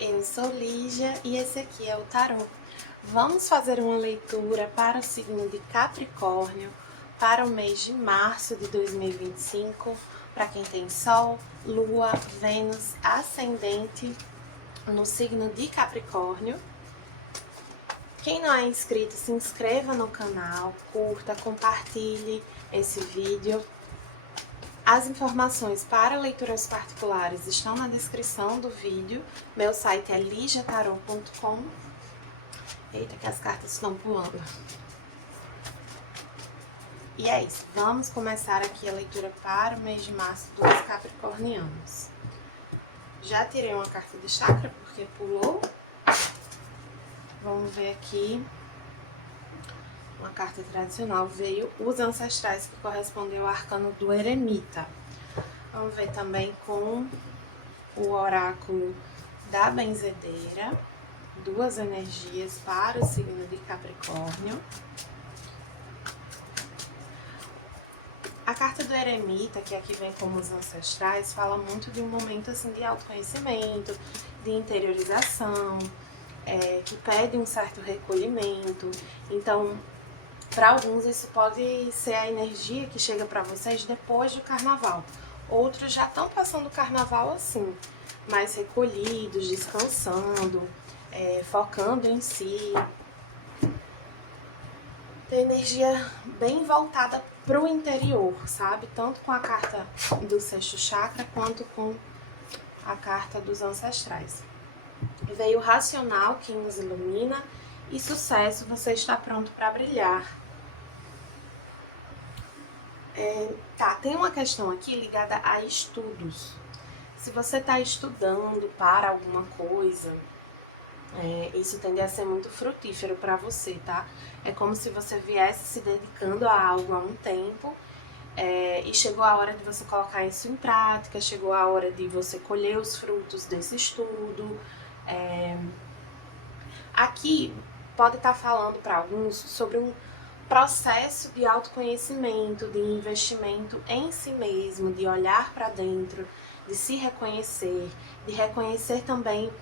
Eu sou Lígia e esse aqui é o tarô. Vamos fazer uma leitura para o signo de Capricórnio para o mês de março de 2025, para quem tem Sol, Lua, Vênus, Ascendente no signo de Capricórnio. Quem não é inscrito, se inscreva no canal, curta, compartilhe esse vídeo. As informações para leituras particulares estão na descrição do vídeo. Meu site é ligiatarot.com. Eita, que as cartas estão pulando. E é isso, vamos começar aqui a leitura para o mês de março dos capricornianos. Já tirei uma carta de chakra porque pulou. Vamos ver aqui. Uma carta tradicional veio os ancestrais, que correspondeu ao arcano do eremita. Vamos ver também com o oráculo da benzedeira, duas energias para o signo de Capricórnio. A carta do eremita, que aqui vem como os ancestrais, fala muito de um momento assim de autoconhecimento, de interiorização, que pede um certo recolhimento. Então, para alguns isso pode ser a energia que chega para vocês depois do carnaval. Outros já estão passando o carnaval assim, mais recolhidos, descansando, focando em si. Tem energia bem voltada para o interior, sabe? Tanto com a carta do sexto chakra quanto com a carta dos ancestrais. Veio racional, que nos ilumina, e sucesso, você está pronto para brilhar. Tem uma questão aqui ligada a estudos. Se você está estudando para alguma coisa, isso tende a ser muito frutífero para você, tá? É como se você viesse se dedicando a algo há um tempo e chegou a hora de você colocar isso em prática, chegou a hora de você colher os frutos desse estudo. Aqui pode estar falando para alguns sobre um processo de autoconhecimento, de investimento em si mesmo, de olhar para dentro, de se reconhecer, de reconhecer também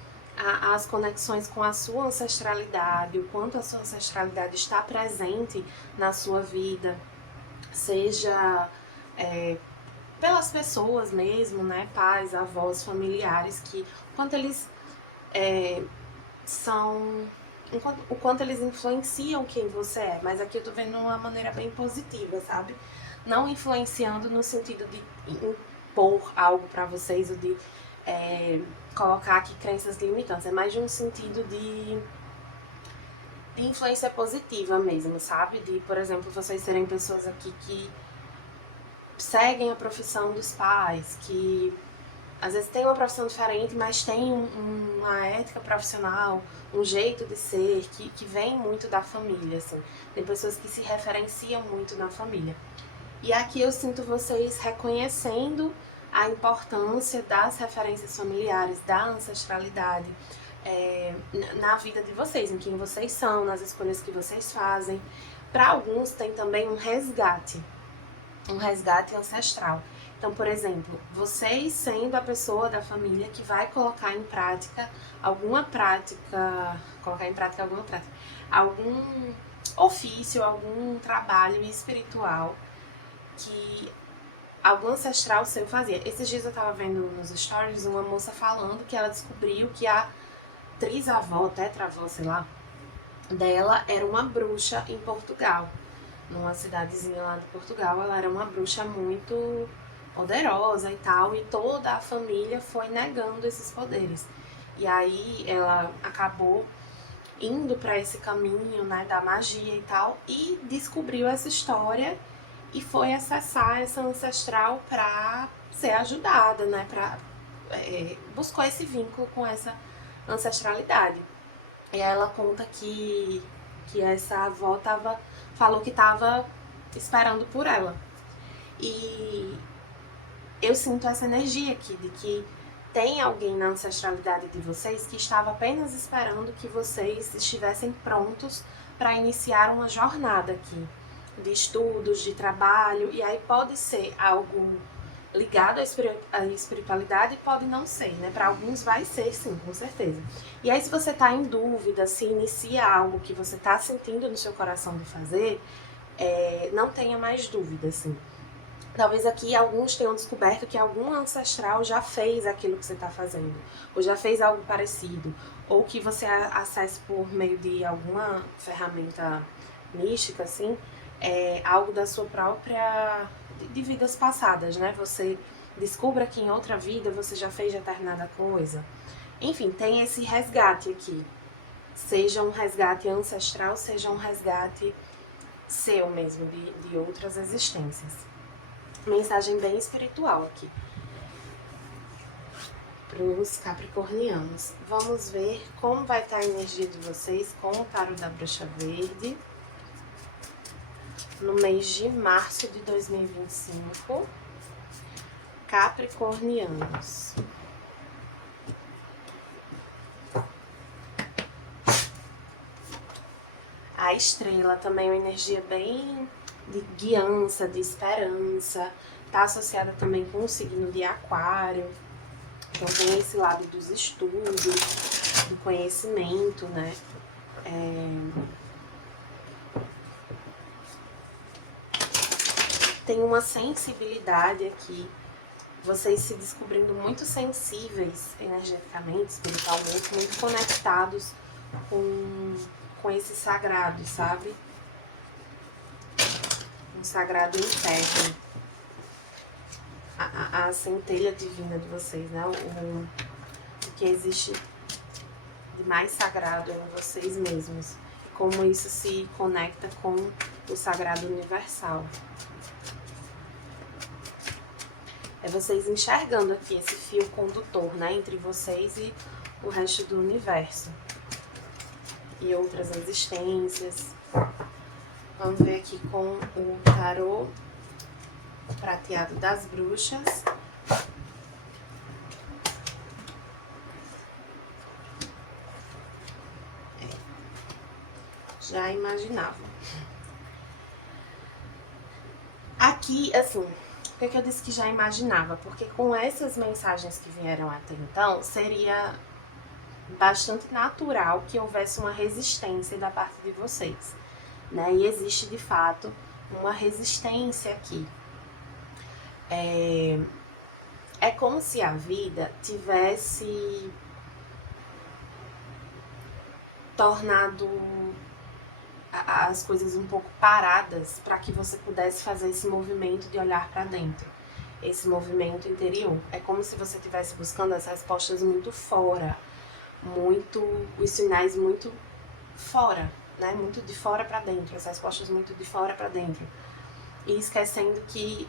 as conexões com a sua ancestralidade, o quanto a sua ancestralidade está presente na sua vida, seja pelas pessoas mesmo, né, pais, avós, familiares, que quanto eles o quanto eles influenciam quem você é, mas aqui eu tô vendo uma maneira bem positiva, sabe? Não influenciando no sentido de impor algo pra vocês ou de colocar aqui crenças limitantes, é mais de um sentido de influência positiva mesmo, sabe? De, por exemplo, vocês serem pessoas aqui que seguem a profissão dos pais, que às vezes tem uma profissão diferente, mas tem uma ética profissional, um jeito de ser que vem muito da família, assim. Tem pessoas que se referenciam muito na família. E aqui eu sinto vocês reconhecendo a importância das referências familiares, da ancestralidade na vida de vocês, em quem vocês são, nas escolhas que vocês fazem. Para alguns tem também um resgate ancestral. Então, por exemplo, vocês sendo a pessoa da família que vai colocar em prática algum ofício, algum trabalho espiritual que algum ancestral seu fazia. Esses dias eu tava vendo nos stories uma moça falando que ela descobriu que a trisavó, tetravó, sei lá, dela era uma bruxa em Portugal. Numa cidadezinha lá de Portugal, ela era uma bruxa muito poderosa e tal, e toda a família foi negando esses poderes. E aí ela acabou indo para esse caminho, né, da magia e tal, e descobriu essa história e foi acessar essa ancestral para ser ajudada, né, buscou esse vínculo com essa ancestralidade. E aí ela conta que essa avó falou que estava esperando por ela. E eu sinto essa energia aqui, de que tem alguém na ancestralidade de vocês que estava apenas esperando que vocês estivessem prontos para iniciar uma jornada aqui, de estudos, de trabalho, e aí pode ser algo ligado à espiritualidade, pode não ser, né? Para alguns vai ser, sim, com certeza. E aí, se você tá em dúvida, se inicia algo que você tá sentindo no seu coração de fazer, não tenha mais dúvida, assim. Talvez aqui alguns tenham descoberto que algum ancestral já fez aquilo que você está fazendo, ou já fez algo parecido, ou que você acesse por meio de alguma ferramenta mística, assim, algo da sua própria, de vidas passadas, né? Você descubra que em outra vida você já fez determinada coisa. Enfim, tem esse resgate aqui. Seja um resgate ancestral, seja um resgate seu mesmo, de outras existências. Mensagem bem espiritual aqui para os capricornianos. Vamos ver como vai estar a energia de vocês com o tarô da Bruxa Verde no mês de março de 2025. Capricornianos. A estrela também é uma energia bem de guiança, de esperança. Tá associada também com o signo de Aquário. Então tem esse lado dos estudos, do conhecimento, né? Tem uma sensibilidade aqui, vocês se descobrindo muito sensíveis energeticamente, espiritualmente, muito conectados com esse sagrado, sabe? Um sagrado interno. A centelha divina de vocês, né? O que existe de mais sagrado em vocês mesmos. E como isso se conecta com o sagrado universal. É vocês enxergando aqui esse fio condutor, né? Entre vocês e o resto do universo. E outras existências. Vamos ver aqui com o tarô prateado das bruxas. Já imaginava. Aqui, assim, por que eu disse que já imaginava? Porque com essas mensagens que vieram até então, seria bastante natural que houvesse uma resistência da parte de vocês, né? E existe, de fato, uma resistência aqui. É como se a vida tivesse tornado as coisas um pouco paradas para que você pudesse fazer esse movimento de olhar para dentro, esse movimento interior. É como se você estivesse buscando as respostas muito fora, os sinais muito fora, né? Muito de fora para dentro, as respostas muito de fora para dentro. E esquecendo que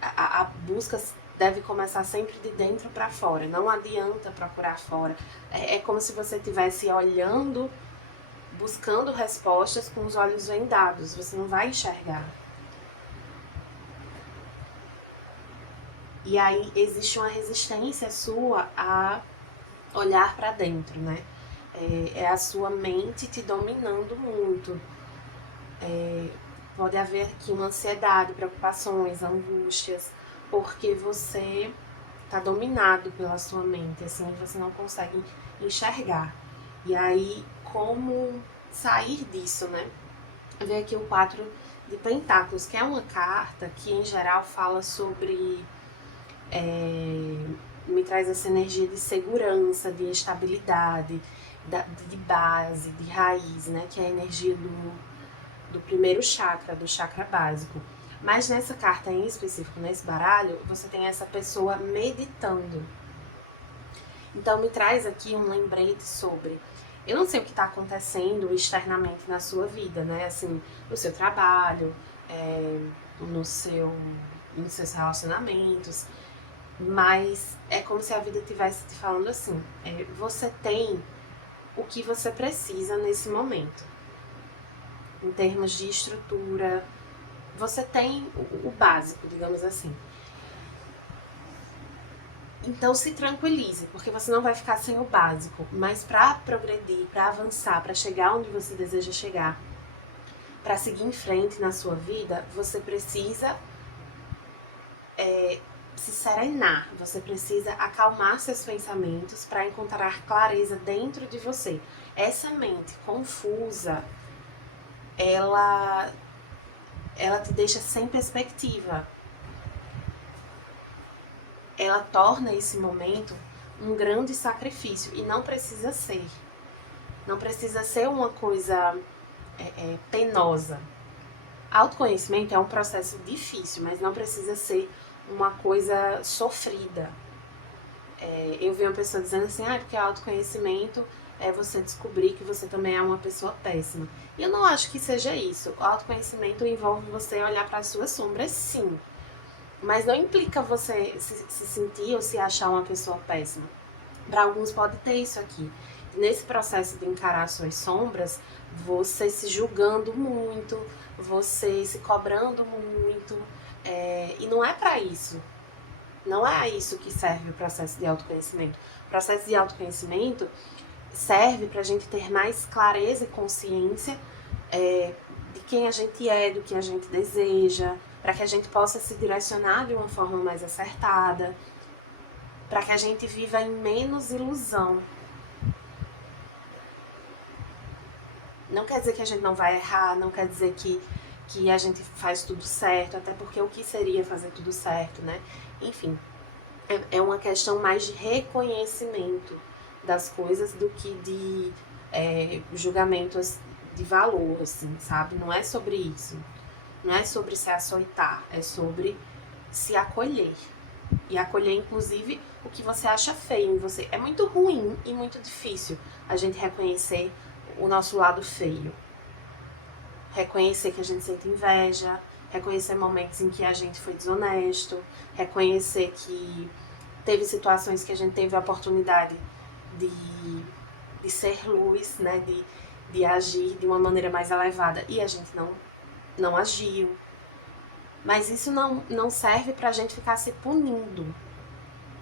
a busca deve começar sempre de dentro para fora, não adianta procurar fora. É como se você estivesse olhando, buscando respostas com os olhos vendados, você não vai enxergar. E aí existe uma resistência sua a olhar para dentro, né? É a sua mente te dominando muito. Pode haver aqui uma ansiedade, preocupações, angústias, porque você está dominado pela sua mente, assim, você não consegue enxergar. E aí, como sair disso, né? Vem aqui o 4 de Pentáculos, que é uma carta que, em geral, fala sobre... me traz essa energia de segurança, de estabilidade, de base, de raiz, né? Que é a energia do primeiro chakra, do chakra básico. Mas nessa carta em específico, nesse baralho, você tem essa pessoa meditando. Então me traz aqui um lembrete sobre... Eu não sei o que está acontecendo externamente na sua vida, né? Assim, no seu trabalho, nos seus relacionamentos. Mas é como se a vida estivesse te falando assim, você tem o que você precisa nesse momento. Em termos de estrutura, você tem o básico, digamos assim. Então se tranquilize, porque você não vai ficar sem o básico. Mas para progredir, para avançar, para chegar onde você deseja chegar, para seguir em frente na sua vida, você precisa se serenar, você precisa acalmar seus pensamentos para encontrar clareza dentro de você. Essa mente confusa, ela te deixa sem perspectiva. Ela torna esse momento um grande sacrifício e não precisa ser. Não precisa ser uma coisa penosa. Autoconhecimento é um processo difícil, mas não precisa ser uma coisa sofrida. Eu vi uma pessoa dizendo assim, porque autoconhecimento é você descobrir que você também é uma pessoa péssima. E eu não acho que seja isso. O autoconhecimento envolve você olhar para as suas sombras, sim. Mas não implica você se sentir ou se achar uma pessoa péssima. Para alguns pode ter isso aqui. Nesse processo de encarar suas sombras, você se julgando muito, você se cobrando muito, e não é para isso. Não é isso que serve o processo de autoconhecimento. O processo de autoconhecimento serve para a gente ter mais clareza e consciência de quem a gente é, do que a gente deseja, para que a gente possa se direcionar de uma forma mais acertada, para que a gente viva em menos ilusão. Não quer dizer que a gente não vai errar, não quer dizer que a gente faz tudo certo, até porque o que seria fazer tudo certo, né? Enfim, é uma questão mais de reconhecimento das coisas do que de julgamentos de valor, assim, sabe? Não é sobre isso. Não é sobre se açoitar, é sobre se acolher. E acolher, inclusive, o que você acha feio em você. É muito ruim e muito difícil a gente reconhecer o nosso lado feio. Reconhecer que a gente sente inveja, reconhecer momentos em que a gente foi desonesto, reconhecer que teve situações que a gente teve a oportunidade de ser luz, né, de agir de uma maneira mais elevada e a gente não agiu. Mas isso não serve pra gente ficar se punindo.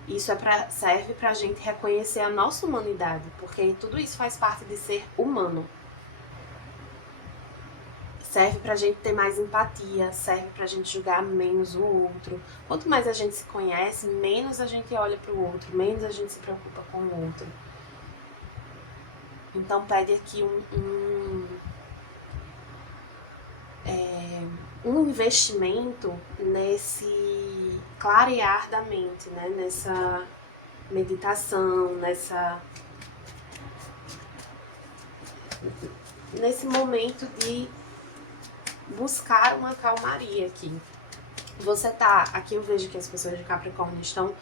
Isso serve pra gente reconhecer a nossa humanidade, porque tudo isso faz parte de ser humano. Serve pra gente ter mais empatia, serve pra gente julgar menos o outro. Quanto mais a gente se conhece, menos a gente olha pro outro, menos a gente se preocupa com o outro. Então pede aqui um investimento nesse clarear da mente, né? Nessa meditação, nesse momento de buscar uma calmaria aqui. Aqui eu vejo que as pessoas de Capricórnio estão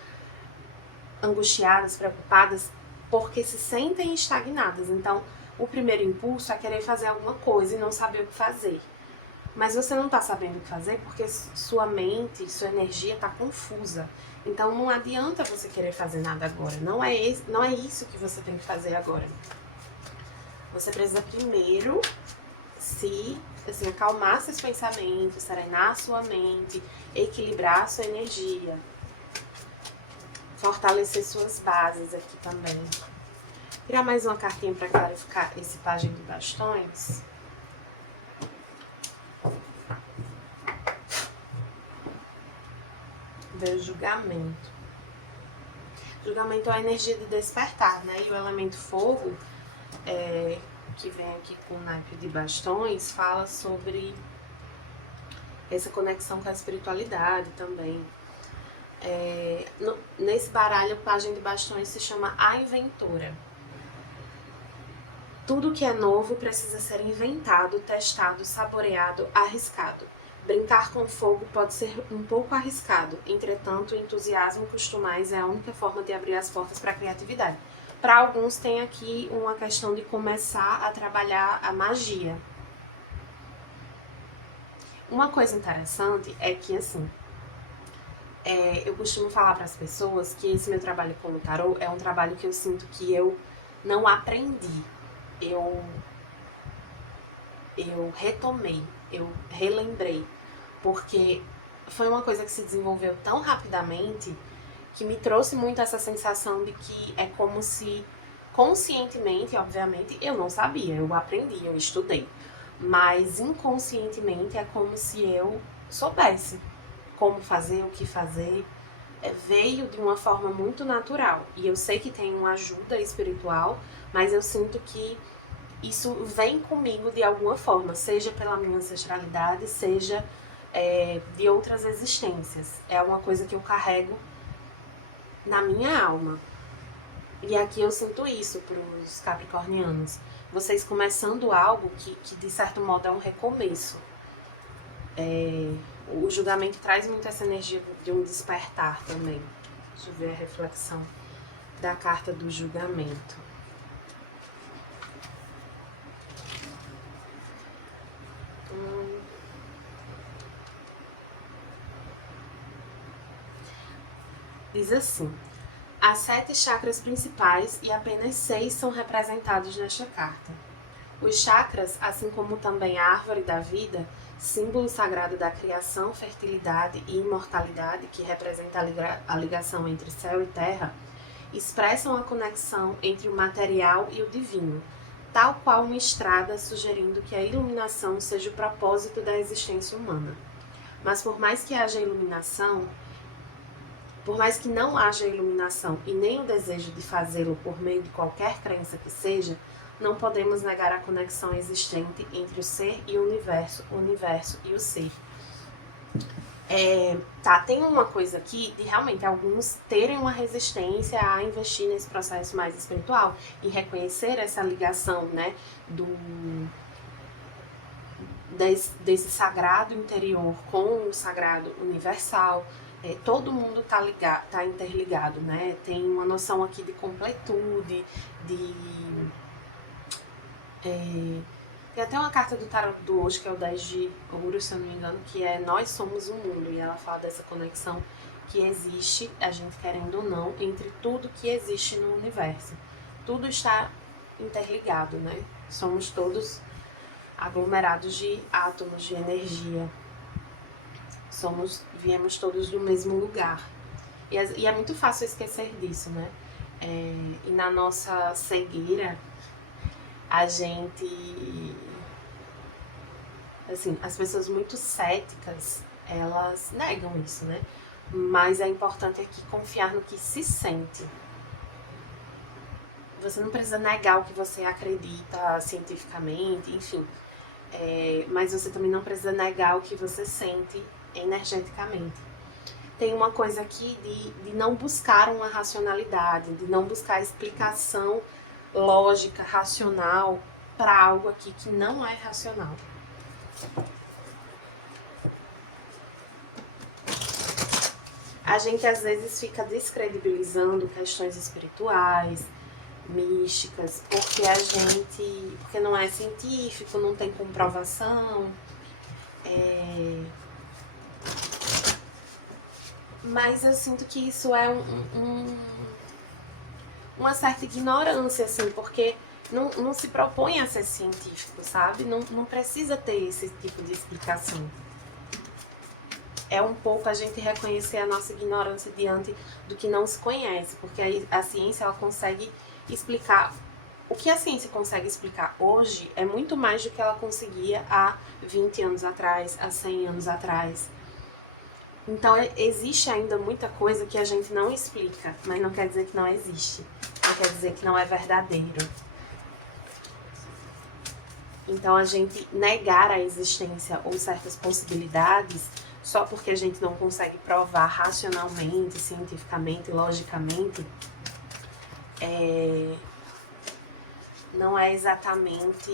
angustiadas, preocupadas, porque se sentem estagnadas. Então, o primeiro impulso é querer fazer alguma coisa e não saber o que fazer. Mas você não está sabendo o que fazer porque sua mente, sua energia está confusa. Então não adianta você querer fazer nada agora. Não é isso que você tem que fazer agora. Você precisa primeiro acalmar seus pensamentos, serenar sua mente, equilibrar sua energia, fortalecer suas bases aqui também. Tirar mais uma cartinha para clarificar esse pajem de bastões. Veio julgamento. Julgamento é a energia de despertar, né? E o elemento fogo, que vem aqui com o naipe de bastões, fala sobre essa conexão com a espiritualidade também. Nesse baralho, o pajem de bastões se chama a inventora. Tudo que é novo precisa ser inventado, testado, saboreado, arriscado. Brincar com fogo pode ser um pouco arriscado, entretanto, o entusiasmo costumais é a única forma de abrir as portas para a criatividade. Para alguns tem aqui uma questão de começar a trabalhar a magia. Uma coisa interessante é que, assim, eu costumo falar para as pessoas que esse meu trabalho com o tarô é um trabalho que eu sinto que eu não aprendi. Eu retomei, eu relembrei, porque foi uma coisa que se desenvolveu tão rapidamente que me trouxe muito essa sensação de que é como se conscientemente, obviamente, eu não sabia, eu aprendi, eu estudei, mas inconscientemente é como se eu soubesse como fazer, o que fazer, veio de uma forma muito natural. E eu sei que tem uma ajuda espiritual, mas eu sinto que isso vem comigo de alguma forma, seja pela minha ancestralidade, seja de outras existências. É uma coisa que eu carrego na minha alma. E aqui eu sinto isso para os capricornianos. Vocês começando algo que de certo modo é um recomeço. O julgamento traz muito essa energia de um despertar também. Deixa eu ver a reflexão da carta do julgamento. Diz assim: há 7 chakras principais e apenas 6 são representados nesta carta. Os chakras, assim como também a árvore da vida, símbolo sagrado da criação, fertilidade e imortalidade, que representa a ligação entre céu e terra, expressam a conexão entre o material e o divino, tal qual uma estrada sugerindo que a iluminação seja o propósito da existência humana. Mas por mais que não haja iluminação e nem o desejo de fazê-lo por meio de qualquer crença que seja, não podemos negar a conexão existente entre o ser e o universo e o ser. Tem uma coisa aqui de realmente alguns terem uma resistência a investir nesse processo mais espiritual e reconhecer essa ligação, né, desse sagrado interior com o sagrado universal. Todo mundo tá interligado, né? Tem uma noção aqui de completude, tem até uma carta do tarot do hoje, que é o 10 de ouro, se eu não me engano, que é nós somos o mundo, e ela fala dessa conexão que existe, a gente querendo ou não, entre tudo que existe no universo. Tudo está interligado, né? Somos todos aglomerados de átomos de energia. Viemos todos do mesmo lugar. E é muito fácil esquecer disso, né? E na nossa cegueira, a gente... Assim, as pessoas muito céticas, elas negam isso, né? Mas é importante aqui confiar no que se sente. Você não precisa negar o que você acredita cientificamente, enfim. Mas você também não precisa negar o que você sente energeticamente. Tem uma coisa aqui de não buscar uma racionalidade, de não buscar explicação lógica, racional para algo aqui que não é racional. A gente às vezes fica descredibilizando questões espirituais, místicas, porque não é científico, não tem comprovação. Mas eu sinto que isso é uma certa ignorância, assim, porque não se propõe a ser científico, sabe? Não precisa ter esse tipo de explicação. É um pouco a gente reconhecer a nossa ignorância diante do que não se conhece, porque a ciência ela consegue explicar. O que a ciência consegue explicar hoje é muito mais do que ela conseguia há 20 anos atrás, há 100 anos atrás. Então existe ainda muita coisa que a gente não explica, mas não quer dizer que não existe. Não quer dizer que não é verdadeiro. Então a gente negar a existência ou certas possibilidades só porque a gente não consegue provar racionalmente, cientificamente, logicamente, não é exatamente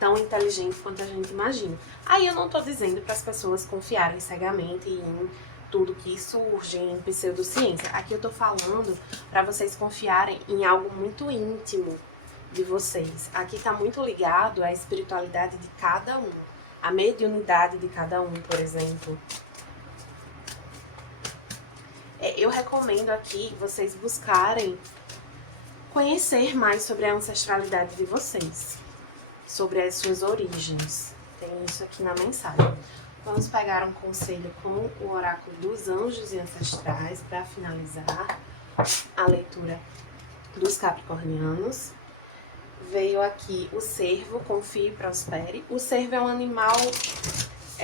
tão inteligente quanto a gente imagina. Aí eu não tô dizendo para as pessoas confiarem cegamente em tudo que surge, em pseudociência. Aqui eu tô falando para vocês confiarem em algo muito íntimo de vocês. Aqui tá muito ligado à espiritualidade de cada um, a mediunidade de cada um, por exemplo. Eu recomendo aqui vocês buscarem conhecer mais sobre a ancestralidade de vocês, sobre as suas origens. Tem isso aqui na mensagem. Vamos pegar um conselho com o oráculo dos anjos e ancestrais para finalizar a leitura dos capricornianos. Veio aqui o cervo, confie e prospere. O cervo é um animal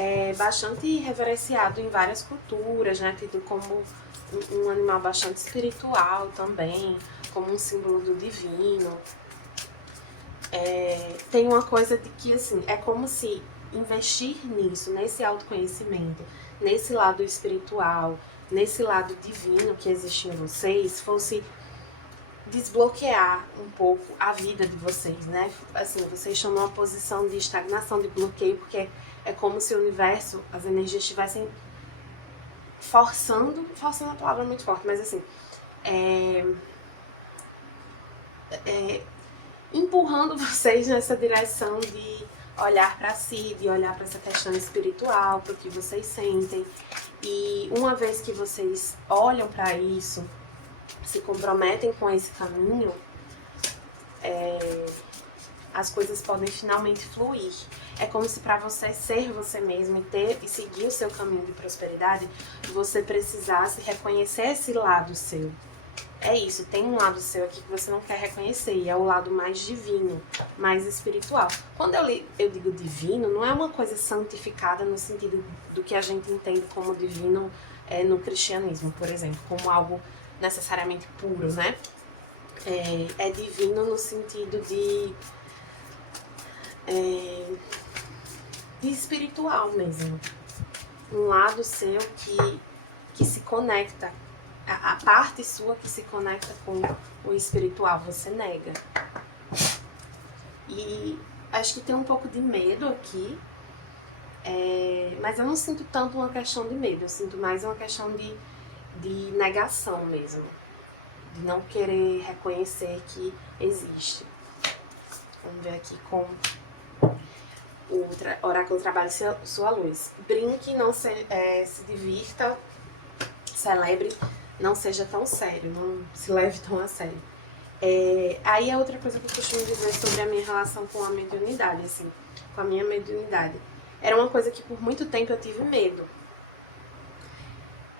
é bastante reverenciado em várias culturas, né? Tido como um animal bastante espiritual também, como um símbolo do divino. Tem uma coisa de que, assim, é como se investir nisso, nesse autoconhecimento, nesse lado espiritual, nesse lado divino que existe em vocês, fosse desbloquear um pouco a vida de vocês, né? Assim, vocês estão numa posição de estagnação, de bloqueio, porque é como se o universo, as energias estivessem forçando a palavra é muito forte, mas assim, empurrando vocês nessa direção de olhar para si, de olhar para essa questão espiritual, para o que vocês sentem. E uma vez que vocês olham para isso, se comprometem com esse caminho, as coisas podem finalmente fluir. É como se para você ser você mesmo e seguir o seu caminho de prosperidade, você precisasse reconhecer esse lado seu. É isso, tem um lado seu aqui que você não quer reconhecer, e é o lado mais divino, mais espiritual. Quando eu digo divino, não é uma coisa santificada no sentido do que a gente entende como divino no cristianismo, por exemplo, como algo necessariamente puro, né? É divino no sentido de espiritual mesmo. Um lado seu que se conecta, a parte sua que se conecta com o espiritual, você nega. E acho que tem um pouco de medo aqui, mas eu não sinto tanto uma questão de medo, eu sinto mais uma questão de negação mesmo, de não querer reconhecer que existe. Vamos ver aqui com o oráculo Trabalhe Sua Luz. Brinque, não se divirta, celebre, não seja tão sério, não se leve tão a sério. Aí é outra coisa que eu costumo dizer sobre a minha relação com a mediunidade, assim, com a minha mediunidade. Era uma coisa que por muito tempo eu tive medo.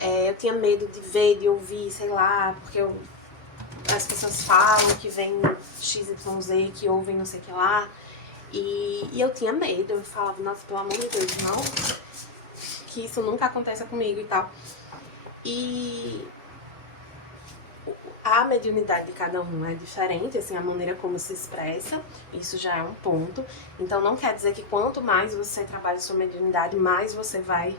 Eu tinha medo de ver, de ouvir, sei lá, porque as pessoas falam que vem XYZ, que ouvem não sei o que lá. E eu tinha medo, eu falava, nossa, pelo amor de Deus, não, que isso nunca aconteça comigo e tal. E a mediunidade de cada um é diferente, assim, a maneira como se expressa, isso já é um ponto. Então não quer dizer que quanto mais você trabalha sua mediunidade, mais você vai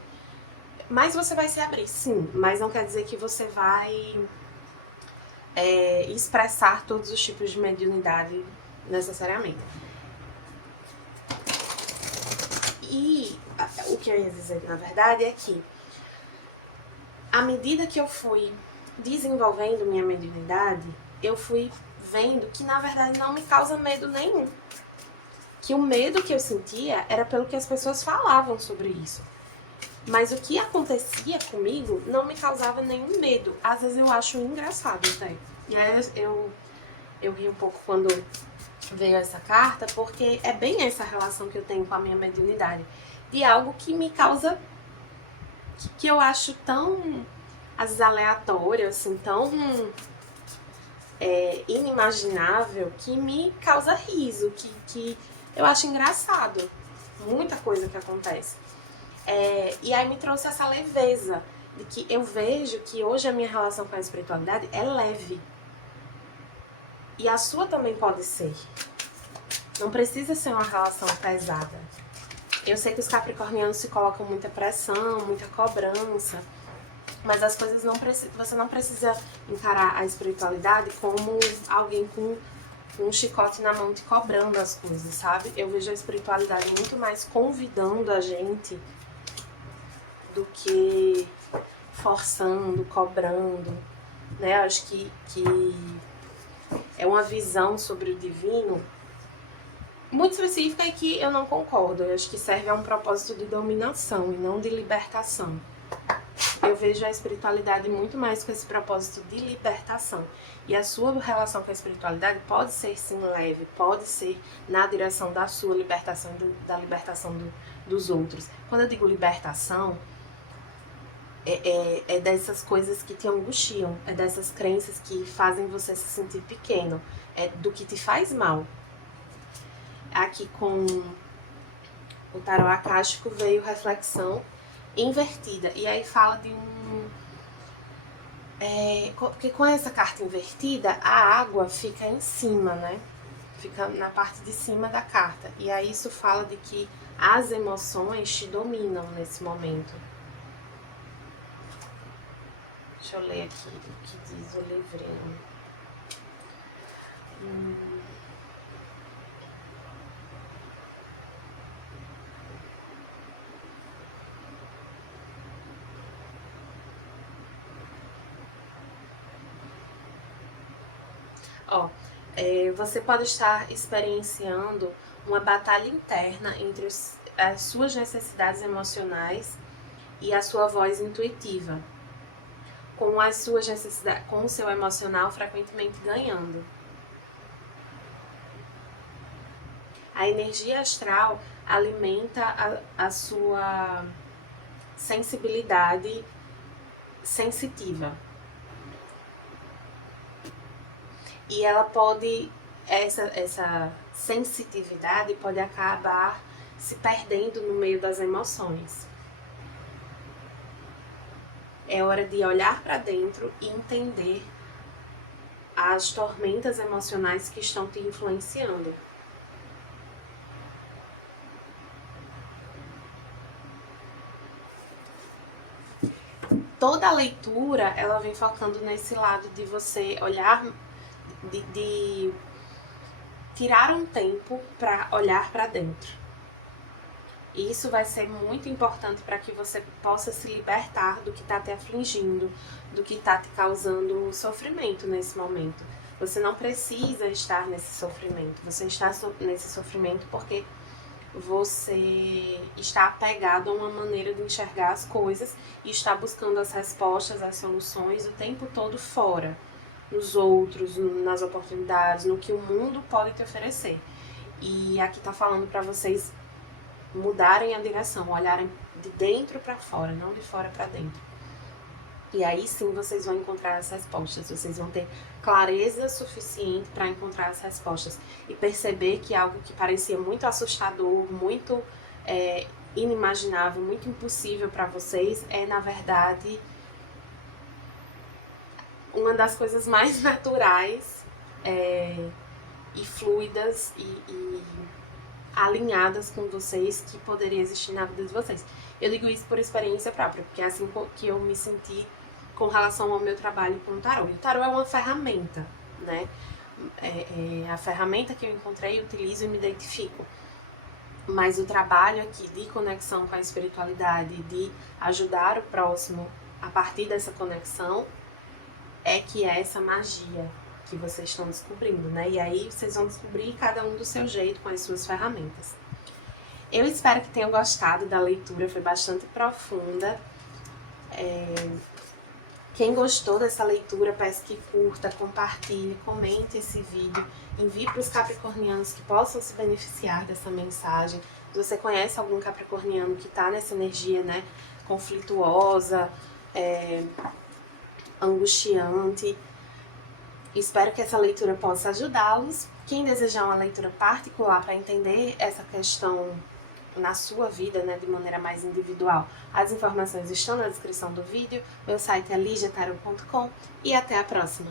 se abrir, sim, mas não quer dizer que você vai expressar todos os tipos de mediunidade necessariamente. E o que eu ia dizer, na verdade, é que à medida que eu fui desenvolvendo minha mediunidade, eu fui vendo que, na verdade, não me causa medo nenhum. Que o medo que eu sentia era pelo que as pessoas falavam sobre isso. Mas o que acontecia comigo não me causava nenhum medo. Às vezes eu acho engraçado até. E aí eu ri um pouco quando veio essa carta, porque é bem essa relação que eu tenho com a minha mediunidade. De algo que me causa, que eu acho tão, às vezes, aleatório, assim, tão inimaginável, que me causa riso, que eu acho engraçado. Muita coisa que acontece. E aí me trouxe essa leveza, de que eu vejo que hoje a minha relação com a espiritualidade é leve. E a sua também pode ser. Não precisa ser uma relação pesada. Eu sei que os capricornianos se colocam muita pressão, muita cobrança, mas as coisas você não precisa encarar a espiritualidade como alguém com um chicote na mão te cobrando as coisas, sabe? Eu vejo a espiritualidade muito mais convidando a gente do que forçando, cobrando, né? Eu acho que é uma visão sobre o divino muito específica e que eu não concordo. Eu acho que serve a um propósito de dominação e não de libertação. Eu vejo a espiritualidade muito mais com esse propósito de libertação. E a sua relação com a espiritualidade pode ser, sim, leve, pode ser na direção da sua libertação e da libertação dos outros. Quando eu digo libertação, é dessas coisas que te angustiam, é dessas crenças que fazem você se sentir pequeno, é do que te faz mal. Aqui com O tarô acástico veio reflexão invertida. E aí fala de porque com essa carta invertida, a água fica em cima, né? Fica na parte de cima da carta. E aí isso fala de que as emoções te dominam nesse momento. Deixa eu ler aqui o que diz o livrinho. Ó, você pode estar experienciando uma batalha interna entre as suas necessidades emocionais e a sua voz intuitiva, com as suas necessidades, com o seu emocional frequentemente ganhando. A energia astral alimenta a sua sensibilidade sensitiva. E ela pode, essa sensitividade pode acabar se perdendo no meio das emoções. É hora de olhar para dentro e entender as tormentas emocionais que estão te influenciando. Toda a leitura, ela vem focando nesse lado de você olhar, de tirar um tempo para olhar para dentro. E isso vai ser muito importante para que você possa se libertar do que está te afligindo, do que está te causando sofrimento nesse momento. Você não precisa estar nesse sofrimento. Você está nesse sofrimento porque você está apegado a uma maneira de enxergar as coisas e está buscando as respostas, as soluções o tempo todo fora, nos outros, nas oportunidades, no que o mundo pode te oferecer. E aqui tá falando para vocês mudarem a direção, olharem de dentro para fora, não de fora para dentro. E aí sim vocês vão encontrar as respostas, vocês vão ter clareza suficiente para encontrar as respostas e perceber que algo que parecia muito assustador, muito inimaginável, muito impossível para vocês, é na verdade uma das coisas mais naturais e fluidas e alinhadas com vocês que poderia existir na vida de vocês. Eu digo isso por experiência própria, porque é assim que eu me senti com relação ao meu trabalho com o tarô. E o tarô é uma ferramenta, né? É a ferramenta que eu encontrei, utilizo e me identifico. Mas o trabalho aqui de conexão com a espiritualidade, de ajudar o próximo a partir dessa conexão, é que é essa magia que vocês estão descobrindo, né? E aí vocês vão descobrir cada um do seu jeito, com as suas ferramentas. Eu espero que tenham gostado da leitura, foi bastante profunda. Quem gostou dessa leitura, peço que curta, compartilhe, comente esse vídeo, envie para os capricornianos que possam se beneficiar dessa mensagem. Se você conhece algum capricorniano que está nessa energia, né, conflituosa, angustiante, espero que essa leitura possa ajudá-los. Quem desejar uma leitura particular para entender essa questão na sua vida, né, de maneira mais individual, as informações estão na descrição do vídeo. Meu site é ligiatarot.com e até a próxima!